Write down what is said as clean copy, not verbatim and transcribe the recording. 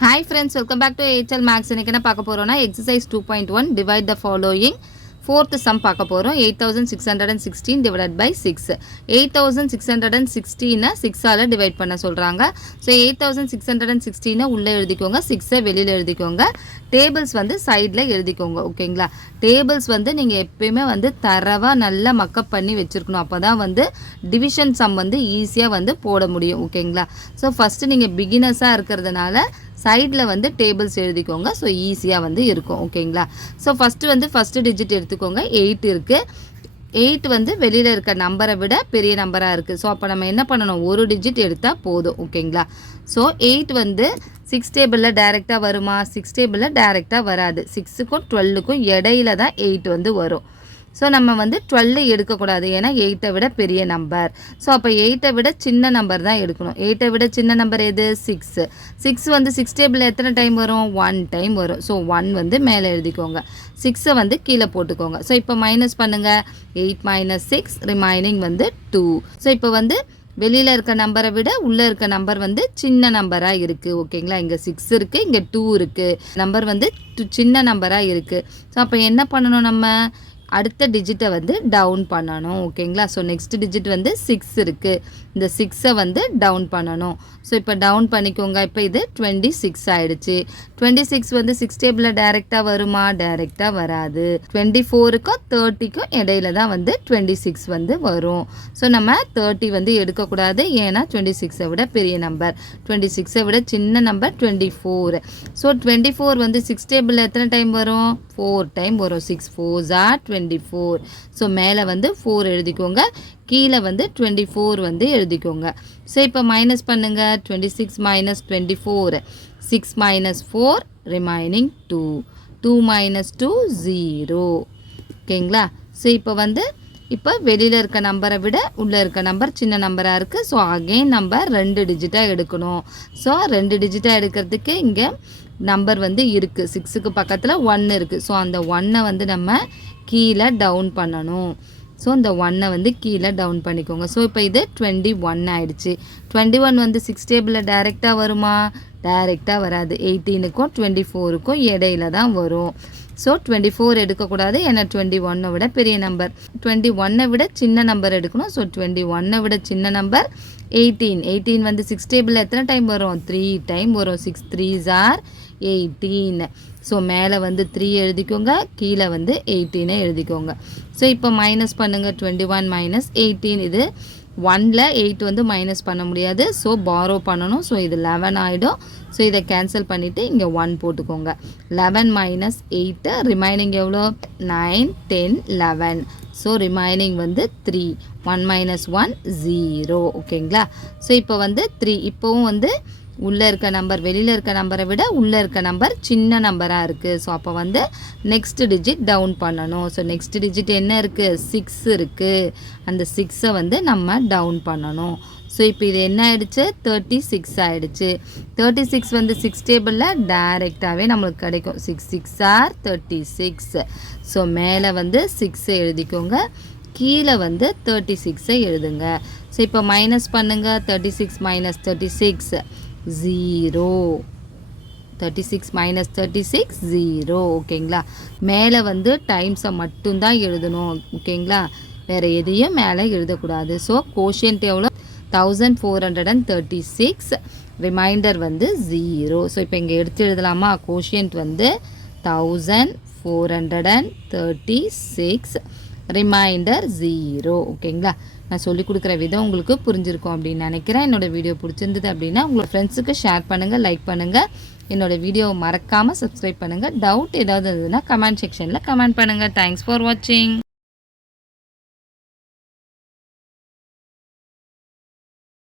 Hi friends, welcome back to AHL Max. இன்னைக்கு என்ன பார்க்க போறோம்னா exercise 2.1 divide the following. Fourth sum பார்க்க போறோம். 8616 divided by 6. 8616 6 ஆல டிவைட் பண்ண சொல்றாங்க. So 8616 உள்ள எழுதிக்கோங்க, 6 வெளியில எழுதிக்கோங்க. டேபிள்ஸ் வந்து சைடுல எழுதிக்கோங்க. ஓகேங்களா? டேபிள்ஸ் வந்து நீங்க எப்பவுமே வந்து தரவா நல்லா மக்கப் பண்ணி வெச்சிருக்கணும். அப்பதான் வந்து டிவிஷன் சம் வந்து ஈஸியா வந்து போட முடியும். ஓகேங்களா? So first நீங்க பிகினர்ஸா இருக்கிறதுனால சைடில் வந்து டேபிள்ஸ் எழுதிக்கோங்க. ஸோ ஈஸியாக வந்து இருக்கும். ஓகேங்களா? ஸோ ஃபஸ்ட்டு டிஜிட் எடுத்துக்கோங்க. 8 இருக்குது. 8 வந்து வெளியில் இருக்க நம்பரை விட பெரிய நம்பராக இருக்குது. ஸோ அப்போ நம்ம என்ன பண்ணணும், ஒரு டிஜிட் எடுத்தால் போதும். ஓகேங்களா? ஸோ 8 வந்து 6 டேபிளில் டைரெக்டாக வருமா? 6 டேபிளில் டைரெக்டாக வராது. 6க்கும் 12க்கும் இடையில தான் 8 வந்து வரும். ஸோ நம்ம வந்து 12 எடுக்கக்கூடாது, ஏன்னா 8ஐ விட பெரிய நம்பர். ஸோ அப்போ 8ஐ விட சின்ன நம்பர் தான் எடுக்கணும். 8ஐ விட சின்ன நம்பர் எது? 6. 6 வந்து 6 டேபிளில் எத்தனை டைம் வரும்? 1 டைம் வரும். ஸோ 1 வந்து மேலே எழுதிக்கோங்க, 6ஐ வந்து கீழே போட்டுக்கோங்க. ஸோ இப்போ மைனஸ் பண்ணுங்கள். 8 - 6 ரிமைனிங் வந்து 2. ஸோ இப்போ வந்து வெளியில் இருக்க நம்பரை விட உள்ளே இருக்க நம்பர் வந்து சின்ன நம்பராக இருக்குது. ஓகேங்களா? இங்கே 6 இருக்குது, இங்கே 2 இருக்குது. நம்பர் வந்து சின்ன நம்பராக இருக்குது. ஸோ அப்போ என்ன பண்ணணும், நம்ம அடுத்த டிஜிட்டை வந்து டவுன் பண்ணணும். ஓகேங்களா? ஸோ நெக்ஸ்ட் டிஜிட் வந்து 6 இருக்குது. இந்த 6ஐ வந்து டவுன் பண்ணணும். ஸோ இப்போ டவுன் பண்ணிக்கோங்க. இப்போ இது 26 ஆகிடுச்சு. 26 வந்து 6 டேபிளில் டைரெக்டாக வருமா? டைரெக்டாக வராது. 24க்கும் 30க்கும் இடையில தான் வந்து 26 வந்து வரும். ஸோ நம்ம 30 வந்து எடுக்கக்கூடாது, ஏன்னா 26ஐ விட பெரிய நம்பர். 26ஐ விட சின்ன நம்பர் 24. ஸோ 24 வந்து 6 டேபிளில் எத்தனை டைம் வரும்? 4 டைம் வரும். 6 4s are 24. ஸோ மேலே வந்து 4 எழுதிக்கோங்க, கீழே வந்து 24 வந்து எழுதிக்கோங்க. ஸோ இப்போ மைனஸ் பண்ணுங்கள். 26 - 24, 6 - 4 ரிமைனிங் 2. 2 - 2 0. ஓகேங்களா? ஸோ இப்போ வெளியில் இருக்க நம்பரை விட உள்ளே இருக்க நம்பர் சின்ன நம்பராக இருக்குது. ஸோ அகெயின் நம்பர் 2 டிஜிட்டாக எடுக்கணும். ஸோ 2 டிஜிட்டாக எடுக்கிறதுக்கு இங்கே நம்பர் வந்து இருக்குது. 6க்கு பக்கத்தில் 1 இருக்குது. ஸோ அந்த 1ஐ வந்து நம்ம கீழே டவுன் பண்ணணும். ஸோ இந்த 1ஐ வந்து கீழே டவுன் பண்ணிக்கோங்க. ஸோ இப்போ இது 21 ஆயிடுச்சு. 21 வந்து 6 டேபிளில் டைரெக்டாக வருமா? டைரெக்டாக வராது. 18க்கும் 24க்கும் இடையில தான் வரும். ஸோ 24 எடுக்கக்கூடாது, ஏன்னா 21ஐ விட பெரிய நம்பர். 21ஐ விட சின்ன நம்பர் எடுக்கணும். ஸோ 21ஐ விட சின்ன நம்பர் 18. 18 வந்து 6 டேபிளில் எத்தனை டைம் வரும்? 3 டைம் வரும். 6 3s are 18. ஸோ மேலே வந்து 3 எழுதிக்கோங்க, கீழே வந்து 18ஐ எழுதிக்கோங்க. ஸோ இப்போ மைனஸ் பண்ணுங்கள். 21 - 18. இது 1ல் 8 வந்து மைனஸ் பண்ண முடியாது. ஸோ பாரோ பண்ணணும். ஸோ இது 11 ஆகிடும். ஸோ இதை கேன்சல் பண்ணிவிட்டு இங்கே 1 போட்டுக்கோங்க. 11 - 8 ரிமைனிங் எவ்வளோ? 9 10 11. ஸோ ரிமைனிங் வந்து 3. 1 - 1 0. ஓகேங்களா? ஸோ இப்போ வந்து 3. இப்போவும் வந்து உள்ளே இருக்க நம்பர் வெளியில் இருக்க நம்பரை விட உள்ளே இருக்க நம்பர் சின்ன நம்பராக இருக்குது. ஸோ அப்போ வந்து நெக்ஸ்ட் டிஜிட் டவுன் பண்ணணும். ஸோ நெக்ஸ்ட் டிஜிட் என்ன இருக்குது? 6 இருக்குது. அந்த 6ஐ வந்து நம்ம டவுன் பண்ணணும். ஸோ இப்போ இது என்ன ஆகிடுச்சு? 36 ஆகிடுச்சு. 36 வந்து 6 டேபிளில் டைரெக்டாகவே நம்மளுக்கு கிடைக்கும். 6 6s are 36. ஸோ மேலே வந்து 6ஐ எழுதிக்கோங்க, கீழே வந்து 36ஐ எழுதுங்க. ஸோ இப்போ மைனஸ் பண்ணுங்கள். 36 - 36 0. 36 - 36 0. ஓகேங்களா? மேலே வந்து டைம்ஸை மட்டும்தான் எழுதணும். ஓகேங்களா? வேறு எதையும் மேலே எழுதக்கூடாது. ஸோ கோஷியன்ட் எவ்வளோ? 1436. ரிமைண்டர் வந்து 0. ஸோ இப்போ இங்கே எடுத்து எழுதலாமா? கோஷியன்ட் வந்து 1436, ரிமைண்டர் 0. ஓகேங்களா? நான் சொல்லிக் கொடுக்குற விதம் உங்களுக்கு புரிஞ்சிருக்கும் அப்படின்னு நினைக்கிறேன். என்னோடய வீடியோ பிடிச்சிருந்தது அப்படின்னா உங்களோட ஃப்ரெண்ட்ஸுக்கு ஷேர் பண்ணுங்கள், லைக் பண்ணுங்கள். என்னோடய வீடியோவை மறக்காமல் சப்ஸ்கிரைப் பண்ணுங்கள். டவுட் ஏதாவது இருந்ததுன்னா கமெண்ட் செக்ஷனில் கமெண்ட் பண்ணுங்கள். தேங்க்ஸ் ஃபார் வாட்சிங்.